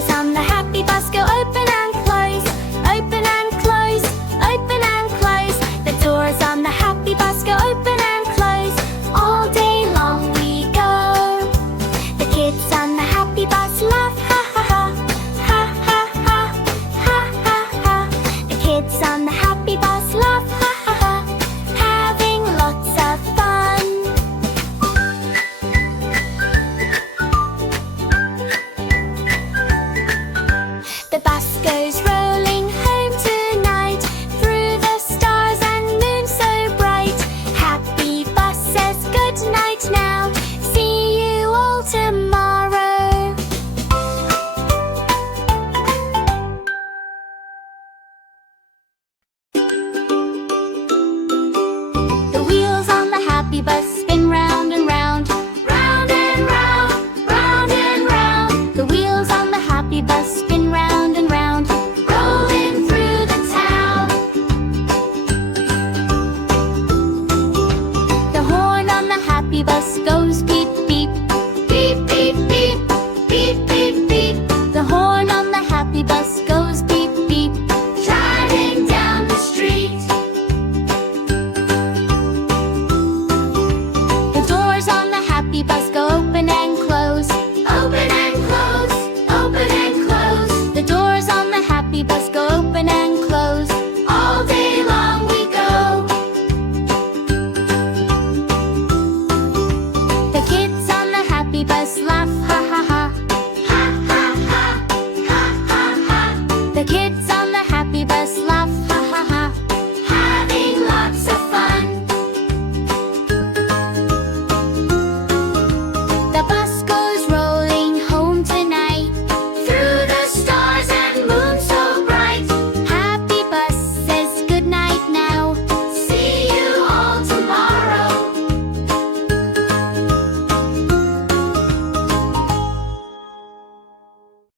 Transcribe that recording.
doors on the happy bus go open and close, open and close, open and close. The doors on the happy bus go open and close. All day long we go. The kids on the happy bus laugh, ha ha ha, ha ha ha, ha ha ha. The kids on the happy bus laugh, ha ha ha, having lots of fun. The bus goes rolling home tonight, through the stars and moon so bright. Happy bus says good night now, see you all tomorrow. The wheels on the happy bus spin round and round, round and round, round and round. The wheels on the happy bus